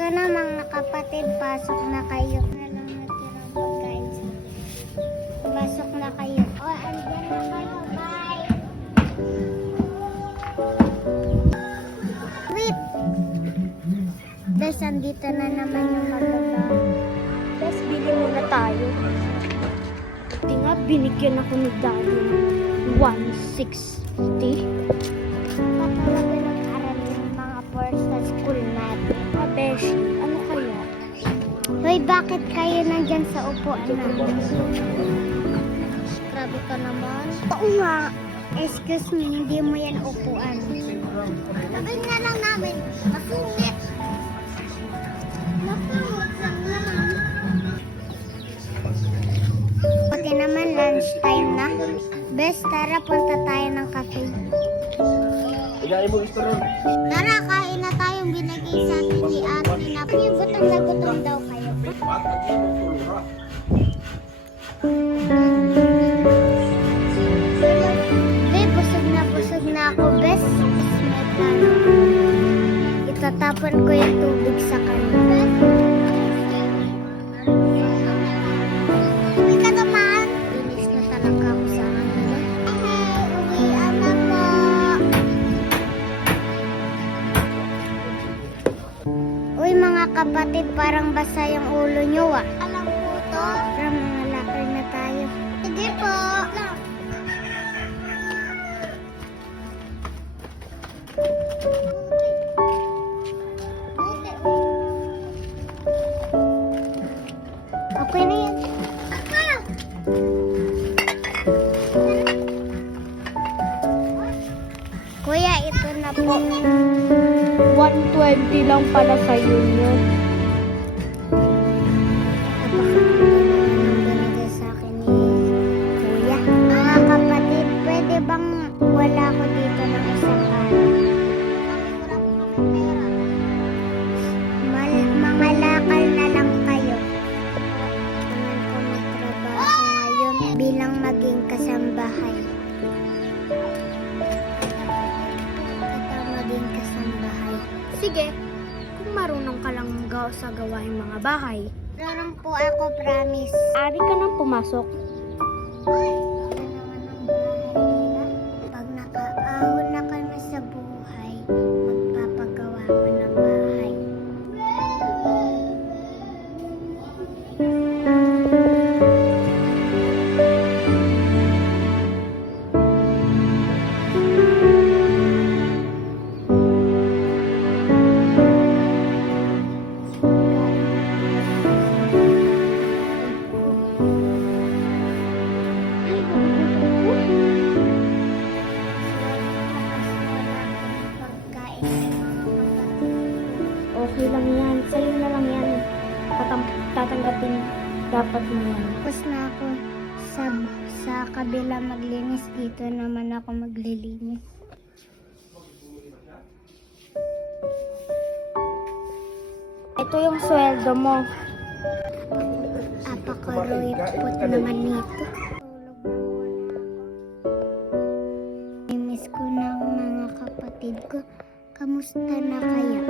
Ito na mga kapatid, pasok na kayo. Na lang natirang pagkain sa akin. Pasok na kayo. O, andyan na kayo. Bye! Wait! Bes, andito na naman yung magbabaw. Bes, bili muna tayo. Buti nga, binigyan ako ni Daddy ng 160. Patalaga nag-aral yung mga first sa school natin. Beshi, ano kaya? Hoy, bakit kayo nandyan sa upuan namin? Grabe ka naman. Oo nga. Excuse me, hindi mo yan upuan. Sabi nga lang namin, masungit. Napangit lang naman. Pati naman lunchtime na. Best, tara punta tayo ng cafe. Tara, kain na tayong binigay sa atin ni ate na. Yung gutom na gutom daw kayo. Busog na ako, best. May plano. Itatapon ko yung tubig sa kanila. Uwi ka naman. Inis na talaga ako sa kanila. Hey, uwian na po. Uy mga kapatid, parang basa yung ulo nyo ah. Alam po to. Tara, mga lakar na tayo. Sige po. Okay na yan. Kuya, ito na po. 120 lang pala sa'yo yun. Binigay sa akin ni Kuya. Mga kapatid, pwede bang wala ko dito ng isang araw? Mga lakal na lang kayo. Kailangan ko magtrabaho ngayon bilang maging kasambahay. Ito maging kasambahay. Sige, kung marunong ka lang sa gawaing mga bahay, Marunong po ako, promise. ari ka nang pumasok. Pag nakaahon na kami sa buhay, magpapagawa ko ng bahay. Okay lang yan. Sa'yo na lang yan. Tatanggapin dapat mo yan. Tapos na ako sa kabila maglinis. Dito naman ako maglilinis. Ito yung sweldo mo. Apakaroy pot naman nito. Miss ko na ang mga kapatid ko. Kamusta na kaya?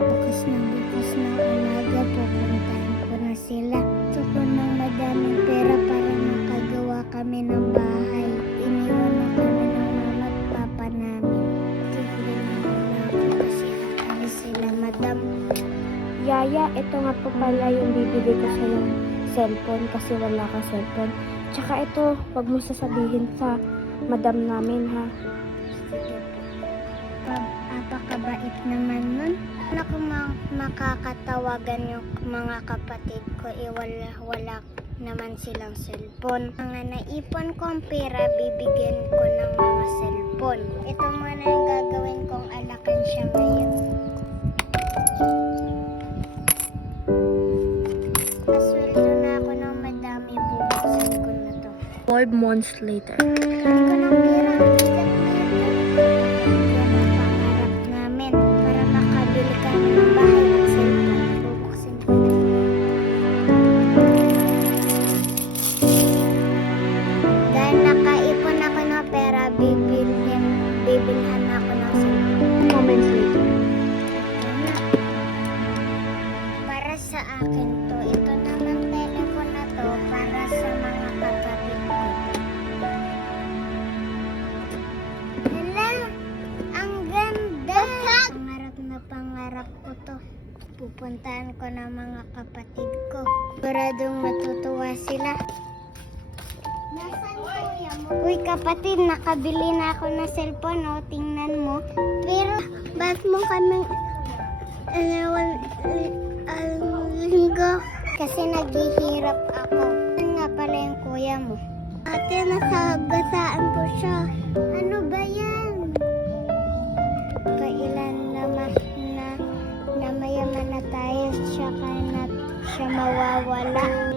Bukas na umaga pupuntahan ko na sila. Gusto ko ng madaming pera para makagawa kami ng bahay. Iniwan na kami ng mama at papa namin. Tignan na ako kasi alis sila, madam. Yaya, ito nga po pala yung bibili ko sa yung cellphone kasi wala ka cellphone. Tsaka ito, wag mo sasabihin sa madam namin ha. Apakabait naman nun. Ako makakatawagan yung mga kapatid ko, wala naman silang cellphone. Mga naipon kong pera, bibigyan ko ng mga cellphone. Ito muna yung gagawin kong alakan siya ngayon. Pasweldo na ako ng madami, bubuksan ko na to. 4 months later. Kailangan ko ng pera, bigat na ito. Yan ang pangarap namin para makabili kami ng bahay at cellphone. Bubuksan ko na. Dahil nakaipon ako ng pera, bibilhan ako ng cellphone. Moments later. sa akin to. Ito naman telephone na to para sa mga kapatid ko. Hala, ang ganda! Pangarap na pangarap ko to. Pupuntahan ko ng mga kapatid ko. Siguradong matutuwa sila. Nasaan kuya mo? Uy kapatid, nakabili na ako ng cellphone, oh. Tingnan mo. Pero, ba't mo kaming linggo? Kasi naghihirap ako. Ano nga pala yung kuya mo? Ate, nasagasaan ko siya. Ano ba yan? Kailan na mayaman na tayo, siya mawawala.